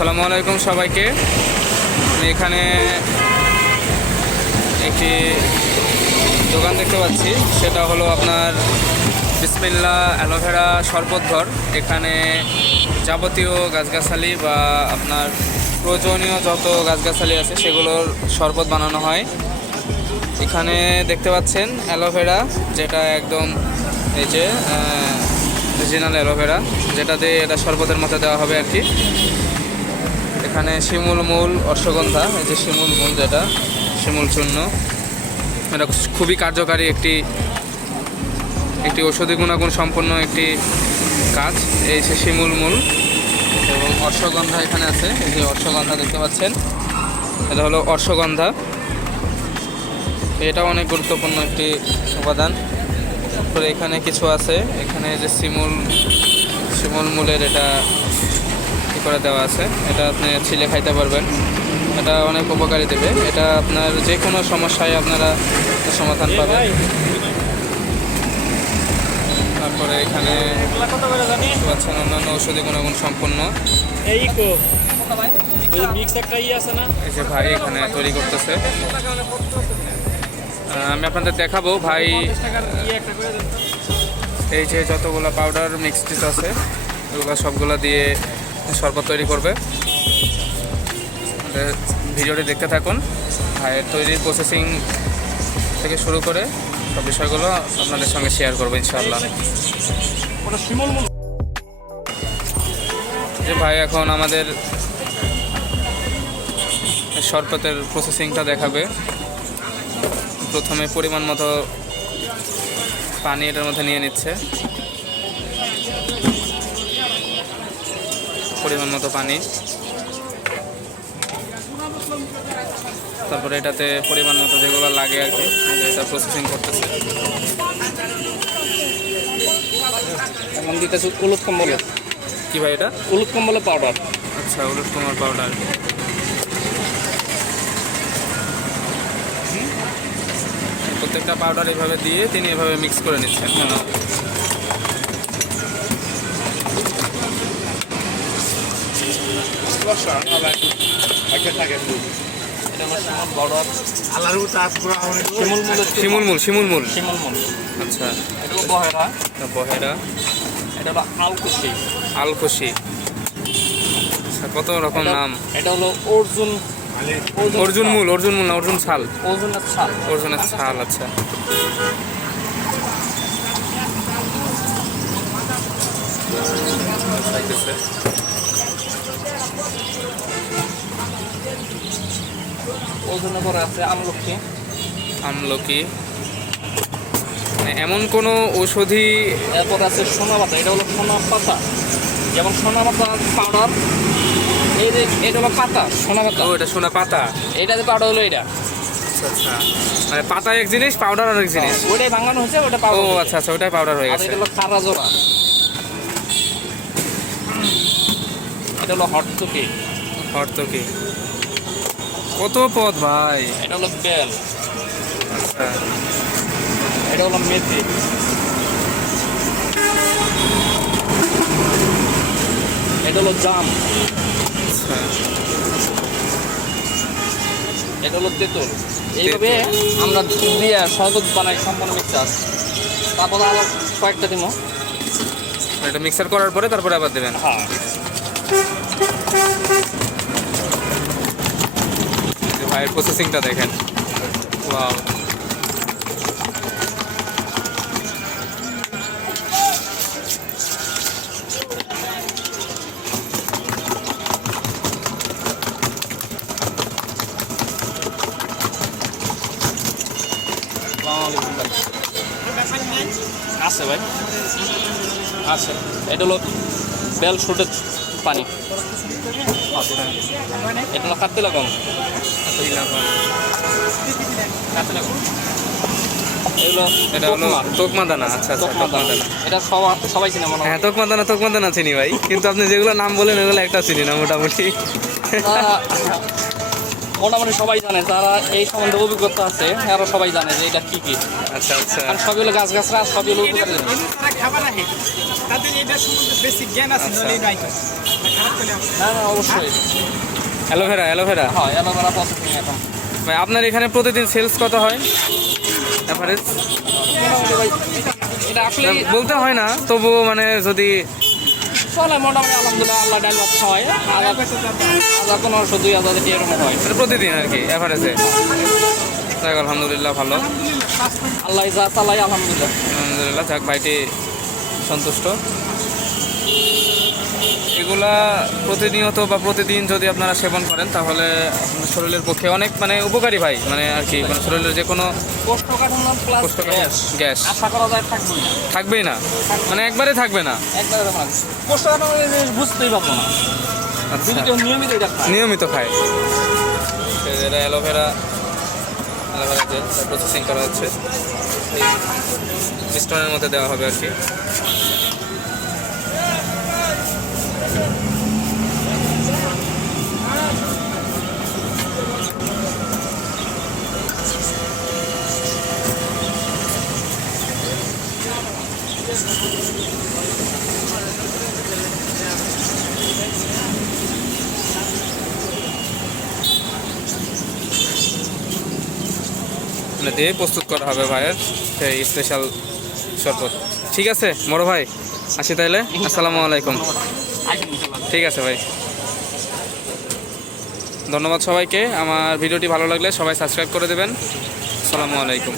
আসসালামু আলাইকুম সবাইকে। আমি এখানে একটি দোকান দেখতে পাচ্ছি, সেটা হলো আপনার বিসমিল্লাহ অ্যালোভেরা শরবত ঘর। এখানে যাবতীয় গাছগাছালি বা আপনার প্রয়োজনীয় যত গাছগাছালি আছে সেগুলোর শরবত বানানো হয়। এখানে দেখতে পাচ্ছেন অ্যালোভেরা, যেটা একদম এই যে অরিজিনাল অ্যালোভেরা, যেটা দিয়ে এটা শরবতের মধ্যে দেওয়া হবে আর কি। এখানে শিমুল মূল, অশ্বগন্ধা, এই যে শিমুল মূল, যেটা শিমুল চূর্ণ, এটা খুবই কার্যকারী একটি ঔষধি গুণাগুণ সম্পন্ন একটি কাজ। এই যে শিমুল মূল এবং অশ্বগন্ধা এখানে আছে। এই যে অশ্বগন্ধা দেখতে পাচ্ছেন, এটা হলো অশ্বগন্ধা। এটা অনেক গুরুত্বপূর্ণ একটি উপাদান। তারপরে এখানে কিছু আছে, এখানে যে শিমুল মূলের এটা কী করে দেওয়া আছে, এটা আপনি ছিলে খাইতে পারবেন। এটা অনেক উপকারী দেবে, এটা আপনার যে কোনো সমস্যায় আপনারা সমাধান পাবেন। তারপরে এখানে পাচ্ছেন অন্যান্য ঔষধি গুণাগুণ সম্পন্ন। এই যে ভাই এখানে তৈরি করতেছে, আমি আপনাদের দেখাবো। ভাই এই যে যতগুলো পাউডার মিক্সড আছে এগুলো সবগুলো দিয়ে শরবত তৈরি করবে। ভিডিওটি দেখতে থাকুন। ভাইয়ের তৈরির প্রসেসিং থেকে শুরু করে সব বিষয়গুলো আপনাদের সঙ্গে শেয়ার করবো ইনশাআল্লাহ। যে ভাই এখন আমাদের শরবতের প্রসেসিংটা দেখাবে। প্রথমে পরিমাণ মতো পানি এটার মধ্যে নিয়ে নিচ্ছে, পরিমাণ মতো পানি। তারপরে এটাতে পরিমাণ মতো যেগুলো লাগে আর কি, এটা প্রসেসিং করতেছে। এবং দিতেছে উলট কম্বল। কি ভাই এটা? উলট কম্বলের পাউডার। আচ্ছা, উলট কম্বল পাউডার। প্রত্যেকটা পাউডার এভাবে দিয়ে তিনি এভাবে মিক্স করে নিচ্ছেন। শিমুল মূল। আচ্ছা, এটা হলো বহেরা। বহেরা। এটা হলো আলকুশি। আচ্ছা, কত রকম নাম। এটা হলো অর্জুন মূল না অর্জুন ছাল? অর্জুনের ছাল। আচ্ছা, অর্জুনের পরে আছে আমলকি। এমন কোনো ঔষধি। এরপর আছে সোনা পাতা। এটা হলো সোনা পাতা, যেমন সোনা পাতা পাউডার। এই যে এটা হলো পাতা, সোনা পাতা। ও, এটা সোনা পাতা। এটা যে পাউডার হলো এটা। আচ্ছা, মানে পাতা এক জিনিস, পাউডার আরেক জিনিস। ওইটাই ভাঙানো হয়েছে, ওটা ও পাউডার। আচ্ছা, ওটাই পাউডার হয়ে গেছে। এটা হলো খারা জোড়া। এটা হলো হটচকি। কত পদ ভাই। এটা হলো বেল। আচ্ছা, এটা হলো মেথি। এটা হলো জাম। আচ্ছা, এটা হলো তেঁতুল। এইভাবে আমরা দিয়ে শরবত বানাই, সম্পূর্ণ মিক্সার। তারপরে আবার কয়েকটা দিব। এটা মিক্সার করার পরে তারপরে আবার দেবেন। হ্যাঁ, ভাইয়ের প্রসেসিংটা দেখেন। ওয়াও, আছে ভাই, আছে। এটা হলো বেল শুটের পানি। এটা হলো কাটতে লাগাম। এটা হলো তোকমা দানা। আচ্ছা, তোকমা দানা। এটা সবাই চিনে মনে হয়। হ্যাঁ, তোকমা দানা চিনি ভাই, কিন্তু আপনি যেগুলো নাম বলেন এগুলো একটা চিনি না মোটামুটি। মোটামুটি সবাই জানে, যারা এই সম্বন্ধে অভিজ্ঞতা আছে এরা সবাই জানে যে এটা কি কি। আচ্ছা আচ্ছা আর সবই হলো গাছগাছরা, আর সবই হলো উপকারী জিনিস। তারা খাবার রাখে তাদের এটা সম্বন্ধে বেসিক জ্ঞান আছে, আচ্ছা। নলে নাই তো খারাপ করে আসে। হ্যাঁ হ্যাঁ, অবশ্যই। অ্যালোভেরা অ্যালোভেরা হয় অ্যালোভেরা প্রসেসিং এখন ভাই আপনার এখানে প্রতিদিন সেলস কত হয় এভারেজ? মোটামুটি ভাই এটা আসলে বলতে হয় না, তবুও মানে যদি চলে মোটামুটি আলহামদুলিল্লাহ, আল্লাহ ডাল ভাত খাওয়ায়। হাজার 1500 2000 এরকম হয়। মানে প্রতিদিন আর কি এভারেজে? যাক আলহামদুলিল্লাহ, ভালো। আল্লাহ যা চালাই আলহামদুলিল্লাহ। আলহামদুলিল্লাহ, যাক ভাইটি সন্তুষ্ট। এগুলা প্রতিনিয়ত বা প্রতিদিন যদি আপনারা সেবন করেন তাহলে আপনার শরীরের পক্ষে অনেক মানে উপকারী ভাই, মানে আর কি, মানে শরীরের যে কোনো কোষ্ঠকাঠিন্য প্লাস গ্যাস গ্যাস আশা করা যায় থাকবেই না। থাকবেই না, মানে একবারে থাকবে না। একবারে না, কোষ্ঠকাঠিন্য জিনিস বুঝতেই পারবো না আচ্ছা, যদি কেউ নিয়মিত এটা খায়। নিয়মিত খায়। এটা অ্যালোভেরা অ্যালোভেরা জেল প্রসেসিং করা হচ্ছে, এই মিশ্রণের মধ্যে দেওয়া হবে আর কি। মানে দিয়ে প্রস্তুত করা হবে ভাইয়ের সেই স্পেশাল শরবত। ঠিক আছে বড় ভাই, আসি তাইলে। আসসালামু আলাইকুম। ঠিক আছে ভাই, ধন্যবাদ সবাইকে। আমার ভিডিওটি ভালো লাগলে সবাই সাবস্ক্রাইব করে দেবেন। আসসালামু আলাইকুম।